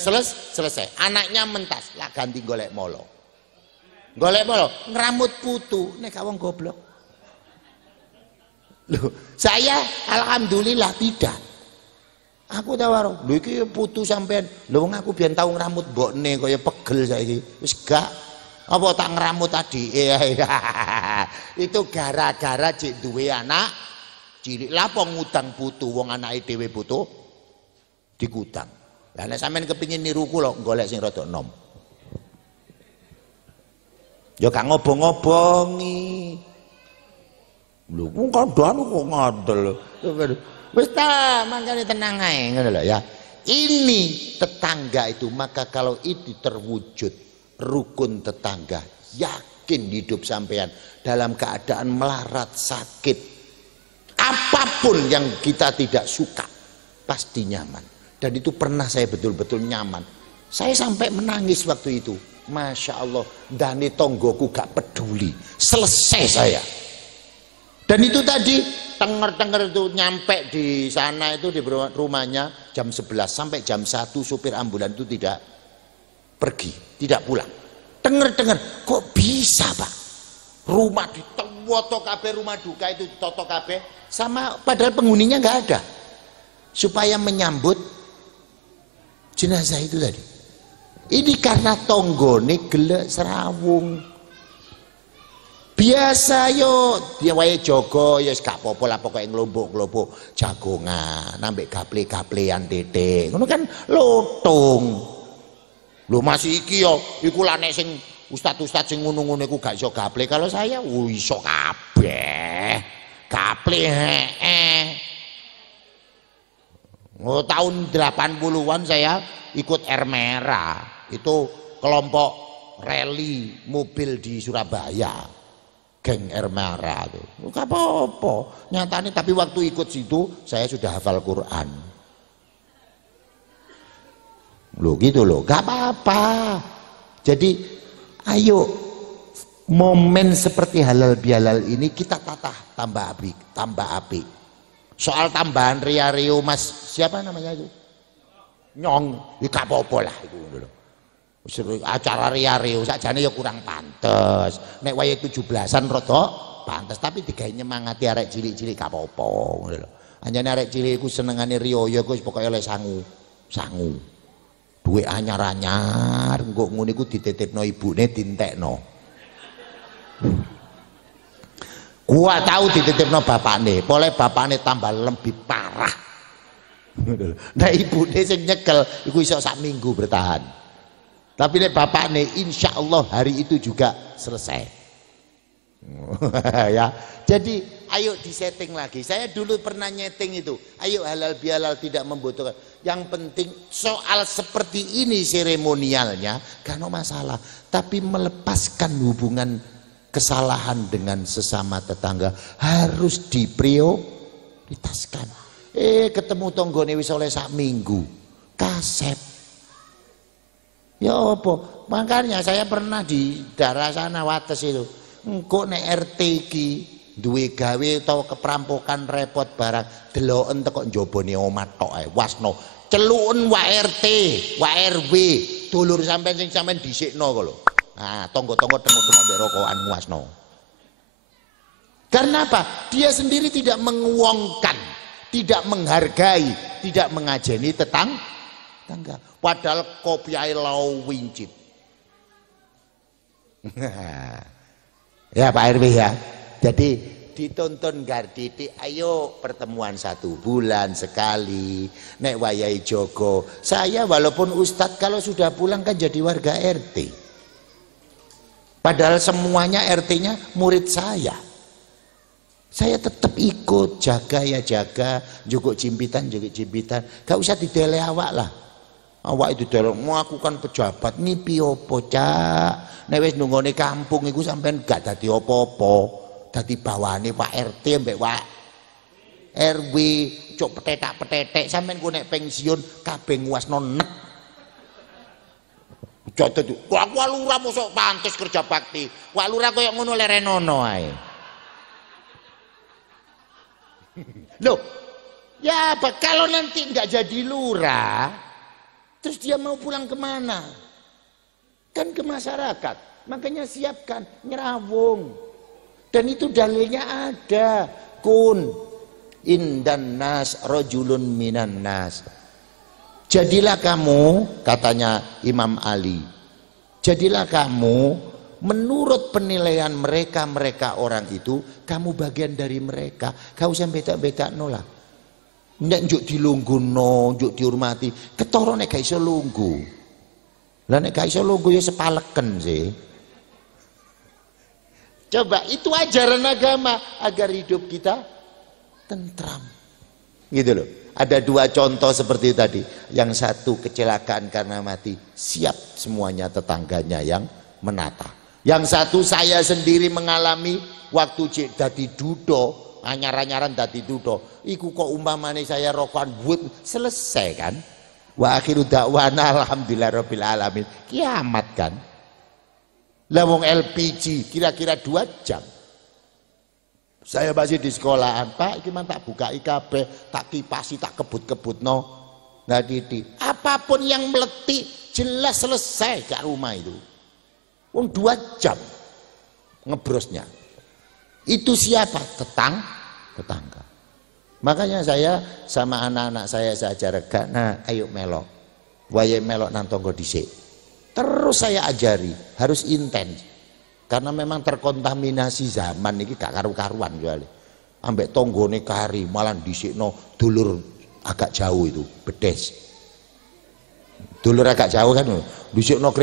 selesai. Anaknya mentas, lah ganti golek molo. Golek molo, ngeramut putu, nek wong goblok. Loh, saya alhamdulillah tidak. Aku tawar, lho iki putu sampean. Lho wong aku biyen tau ngramut mbokne kaya pegel saiki. Wis gak apa tak ngramut adike. Itu gara-gara cek duwe anak cilik. Lah apa ngutang putu wong anake dhewe putu dikutang. Lah nek sampean kepengin niru kula golek sing rada enom. Ya gak ngobong-ngobongi. Lho wong kandhane kok ngadel. Wis ta, mangkane tenang ae ngono lho ya. Ini tetangga itu, maka kalau itu terwujud rukun tetangga, yakin hidup sampean dalam keadaan melarat, sakit, apapun yang kita tidak suka pasti nyaman. Dan itu pernah saya betul-betul nyaman. Saya sampai menangis waktu itu. Masya Allah, dani tonggoku gak peduli. Selesai saya. Dan itu tadi tenger-tenger itu nyampe di sana itu di rumahnya jam 11 sampai jam 1 supir ambulan itu tidak pergi, tidak pulang. Tenger-tenger, kok bisa Pak? Rumah ditoto kabeh, rumah duka itu ditoto kabeh, sama padahal penghuninya nggak ada. Supaya menyambut jenazah itu tadi. Ini karena tonggone gelek serawung. Biasa yo dia wae jogo ya gak apa-apa lah pokoke nglombok-nglombok jagongan nambek gaple-gaplean titik. Ngono kan lotung. Lho masih iki yo iku lah nek sing ustad-ustad sing ngono-ngono iku gak iso gaple. Kalau saya iso kabeh. Gaple heeh. Oh, tahun 80-an saya ikut Air Merah. Itu kelompok rally mobil di Surabaya. Geng Air Merah tuh. Gak apa-apa. Nyatanya tapi waktu ikut situ saya sudah hafal Quran. Loh gitu loh. Gak apa-apa. Jadi ayo momen seperti halal bihalal ini kita tatah tambah api, tambah api. Soal tambahan Ria Mas siapa namanya itu? Nyong, gak apa-apa lah itu lho. Acara Rio sakjane ya kurang pantes. Nek wayahe 17-an rada pantes, tapi digawe nyemangati arek cilik-cilik gak apa-apa ngono lho. Anjane arek cilik iku senengane Rio ya iku pokoke oleh sangu. Sangu. Duwe anyar-anyar, engko ngono iku dititipno ibune dintekno. Gua tahu dititipno bapakne, pole bapakne tambah lebih parah. Nah ibune sing nyekel iku iso sak minggu bertahan. Tapi nek bapakne insya Allah hari itu juga selesai. Ya, jadi ayo disetting lagi. Saya dulu pernah nyeting itu. Ayo halal bihalal tidak membutuhkan. Yang penting soal seperti ini seremonialnya gak ada masalah. Tapi melepaskan hubungan kesalahan dengan sesama tetangga harus diprioritaskan. Ketemu tonggone wis oleh sak minggu kasep. Ya apa? Makanya saya pernah di daerah sana Wates itu. Engko nek RT iki duwe gawe utawa keperampokan repot barang deloken teko njobone omah tok ae wasno. Celuken wa RT, wa RW, dulur sampean sing sampean dhisikno kok lho. Nah, tonggo-tonggo tengok-tengok mbek rokokan wasno. Karena apa? Dia sendiri tidak menguongkan, tidak menghargai, tidak mengajeni tetangga. Padahal kopi air lau wincit. Ya Pak RW ya. Jadi ditonton Garditi, ayo pertemuan 1 bulan sekali. Nek wayai Joko. Saya walaupun Ustadz kalau sudah pulang kan jadi warga RT. Padahal semuanya RT-nya murid saya. Saya tetap ikut, jaga ya jaga, jukuk jimpitan, gak usah didele awak lah. Awak itu dalam mau aku kan pejabat ngipi opo cak. Nek wis nunggone kampung iku sampean gak dadi opo-opo. Dadi bawane Pak RT mbek Pak RW, cuk petetak-petetek sampean ku nek pensiun kabeh nguasno nek. Jotot itu. Wah, aku lurah mosok pantes kerja bakti. Wah, lurah koyo ngono lerenono ae. Loh. Ya, apa kalau nanti enggak jadi lurah? Terus dia mau pulang kemana? Kan ke masyarakat. Makanya siapkan nyerawung. Dan itu dalilnya ada. Kun indan nas rajulun minan nas. Jadilah kamu, katanya Imam Ali. Jadilah kamu menurut penilaian mereka orang itu, kamu bagian dari mereka. Gak usah beda-beda nolak. Nek njuk dilungguhno, njuk dihormati. Ketara nek gak iso lungguh. Lah nek gak iso lungguh ya sepaleken sih. Coba itu ajaran agama agar hidup kita tentram. Gitu loh. Ada 2 contoh seperti itu tadi. Yang satu kecelakaan karena mati, siap semuanya tetangganya yang menata. Yang satu saya sendiri mengalami waktu cek dadi dudo. Anyar-anyaran dadi dudo iku kok umpamane saya rokokan buat selesai kan. Wa akhiru da'wana alhamdulillahirabbil alamin. Kiamat kan. Lah wong LPG kira-kira 2 jam. Saya masih di sekolahan, Pak iki man tak buka IKB, tak kipasi, tak kebut-kebutno. Nah Didi, apapun yang meletik jelas selesai ke rumah itu. Wong 2 jam ngebrosnya. Itu siapa? Tetangga. Makanya saya sama anak-anak saya ajarkan, nah ayo melok. Wayahe melok nang tangga dhisik. Terus saya ajari, harus intens. Karena memang terkontaminasi zaman iki gak karu-karuan soalnya. Ambek tanggane kari, malah dhisikno dulur agak jauh itu, bedes. Dulur agak jauh kan, dhisikno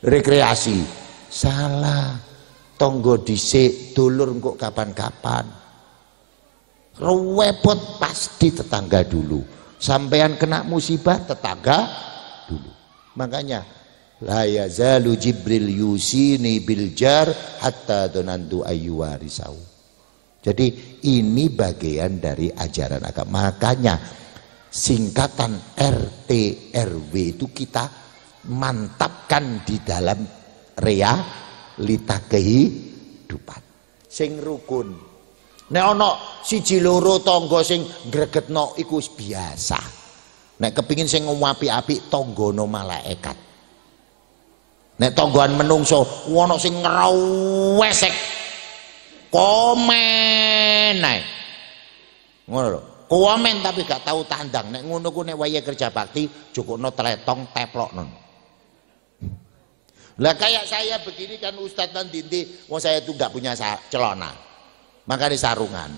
rekreasi. Salah. Tonggo dhisik dulur engko kapan-kapan. Repot pasti tetangga dulu. Sampean kena musibah tetangga dulu. Makanya la yazalu Jibril yusini bil jar hatta donantu ayyuwarisau. Jadi ini bagian dari ajaran agama. Makanya singkatan RT RW itu kita mantapkan di dalam realita kehidupan. Sing rukun Nek ana siji loro tangga sing gregetno iku wis biasa. Nek kepingin sing apik-apik tanggane malaikat. Nek tanggoan menungso ana sing ngrawesek komen ae. Ngono lho. Komen tapi gak tahu tandang. Nek ngono ku nek waya kerja bakti cukupno tletong teplokno. Lah kayak saya begini kan Ustadz nanti wong saya itu gak punya celana. Makanya sarungan.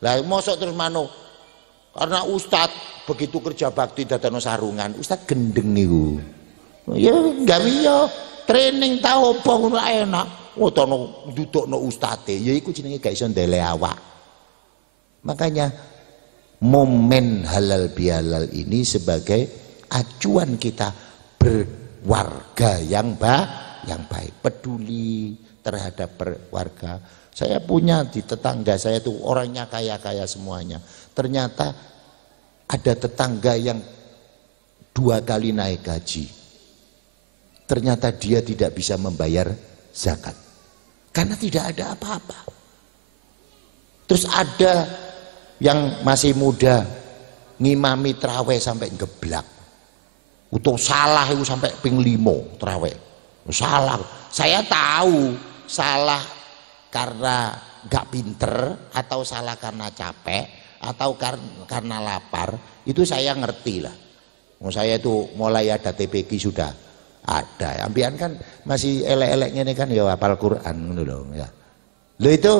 Lah mosok terus mano karena Ustadz begitu kerja bakti dadano sarungan, Ustadz gendeng niku. Ya enggak iya training tau apa ngono enak. Wotono dudukno ustadz ya iku jenenge gak iso ndele awak. Makanya momen halal bihalal ini sebagai acuan kita berwarga yang baik, peduli terhadap warga. Saya punya di tetangga saya tuh orangnya kaya-kaya semuanya. Ternyata ada tetangga yang 2 kali naik gaji. Ternyata dia tidak bisa membayar zakat karena tidak ada apa-apa. Terus ada yang masih muda ngimami traweh sampai geblak. Utuh salah itu sampai ping 5 traweh. Salah. Saya tahu salah karena gak pinter atau salah karena capek atau karena lapar, itu saya ngerti lah. Saya itu mulai ada TPQ sudah ada. Ambian kan masih elek-eleknya ini kan ya hafal Quran ngono lho ya. Lho itu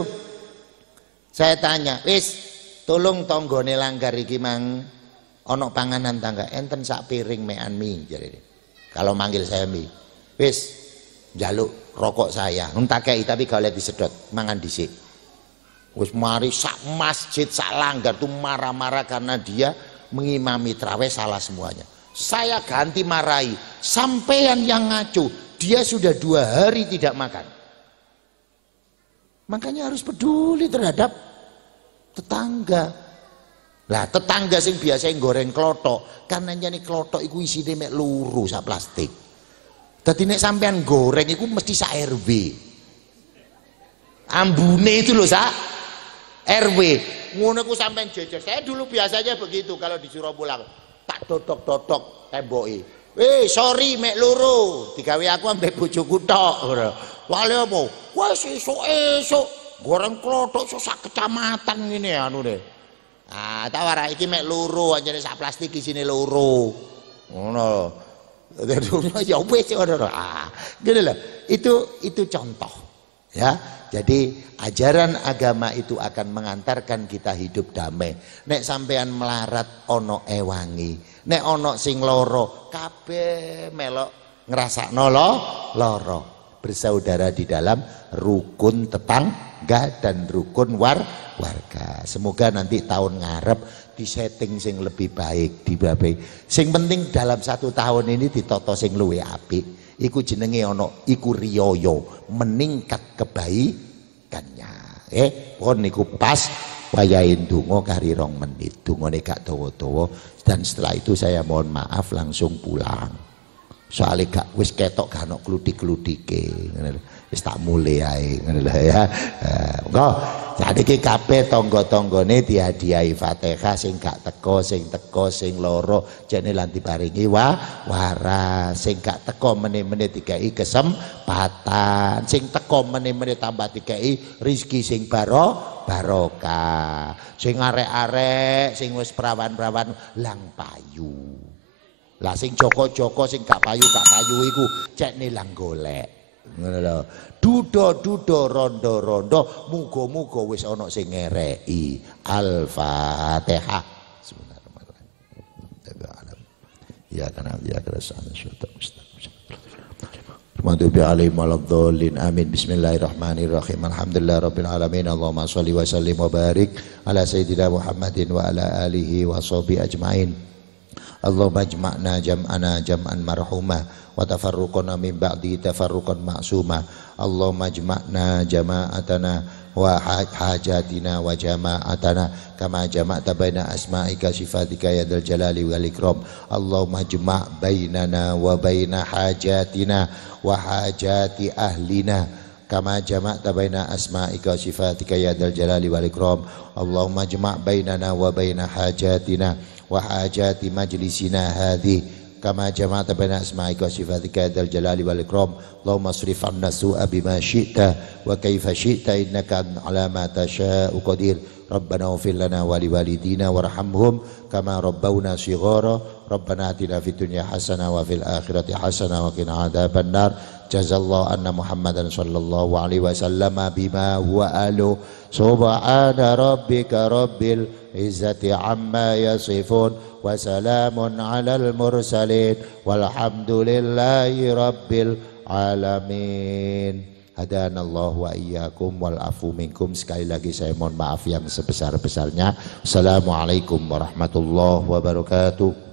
saya tanya, wis tolong tonggone langgar iki mang ono panganan tangga enten sak piring mean mie jadi. Kalau manggil saya mie. Wis njaluk rokok saya, entak kei tapi gak oleh disedot, mangan dhisik. Wis mari sak masjid sak langgar tuh marah-marah karena dia mengimami traweh salah semuanya. Saya ganti marahi, sampean yang ngaco, dia sudah 2 hari tidak makan. Makanya harus peduli terhadap tetangga. Lah tetangga sing biasa goreng klothok, karena nyani klothok iku isine mek luru sak plastik. Dadi nek sampean goreng iku mesti sak RW. Ambune itu loh sak RW. Ngono ku sampean jejer. Saya dulu biasanya begitu kalau disuruh pulang. Tak dodok-dodok temboke. Sorry mek loro, digawe aku ambek bojoku tok ngono. Wale apa? Wes esuk-esuk goreng klothok sak kecamatan ngene anune. Ah, tak wara iki mek loro anjene sak plastik isine loro. Ngono. Ya wis ngono. Ah, gini loh. Itu contoh. Ya. Jadi ajaran agama itu akan mengantarkan kita hidup damai. Nek sampean melarat ono ewangi, nek ono sing loro kabeh melok ngrasakno loro. Bersaudara di dalam rukun tetangga dan rukun warga. Semoga nanti tahun ngarep disetting sing lebih baik dibabe. Sing penting dalam 1 tahun ini ditoto sing luwih apik. Iku jenenge ono iku riyoyo meningkat kebaikannya. Pon niku pas wayahin donga kari 2 menit. Dongane gak dawa-dawa dan setelah itu saya mohon maaf langsung pulang. Soalnya gak wis ketok gak ono klutik-klutike. Wis tak mulai ae ngono lho ya. Engko jadi ki kabeh tangga-tanggane dihadiahi Fatihah sing gak teko, sing teko, sing loro jane lan diparingi waras, sing gak teko meneh-meneh dikai kesempatan, sing teko meneh-meneh tambah dikai rezeki sing barokah, sing arek-arek sing wis perawan-perawan lang payu. Lah sing joko-joko sing gak payu iku cekne lang golek. Ngono lho. Dudo rondo muga-muga wis ana sing ngereki. Al-Fatihah. Bismillahirrahmanirrahim. Ya kana ya karasana syuta mustaqim. Maghdubi alaihim waladdallin. Amin. Bismillahirrahmanirrahim. Alhamdulillahirabbil alamin. Allahumma shalli wa sallim wa barik ala sayyidina Muhammadin wa ala alihi wa sahbihi ajmain. Allahumma ijma'na jam'ana jam'an marhuma wa tafarruqana min ba'di tafarruqan ma'suma. Allahumma ijma'na jama'atana wa hajatina wa jama'atana kama jama'ta baina asma'ika sifatika ya dzal jalali wal ikram. Allahumma ijma' bainana wa baina hajatina wa hajati ahlina kama jama'ta baina asma'ika wa sifatika ya dzal jalali wal ikram. Allahumma jma' bainana wa baina hajatina wa hajati majlisina hadhi kama jama'ta baina asma'ika wa sifatika ya dzal jalali wal ikram. Allahumma asrif 'anna su'a bima syi'ta wa kaifa syi'ta innaka 'ala ma tasha'u qadir. Rabbana ighfir lana wa liwalidina warhamhum kama rabbawna shighara. Rabbana atina fid dunya hasanah wa fil akhirati hasanah wa qina adzabannar. Jazallahu anna Muhammadan sallallahu alaihi wasallam bima huwa ahlu. Subhana rabbika rabbil izzati amma yasifun wa salamun alal mursalin walhamdulillahi rabbil alamin. Hadanallahu wa iyyakum wal afu minkum. Sekali lagi saya mohon maaf yang sebesar-besarnya. Assalamualaikum warahmatullahi wabarakatuh.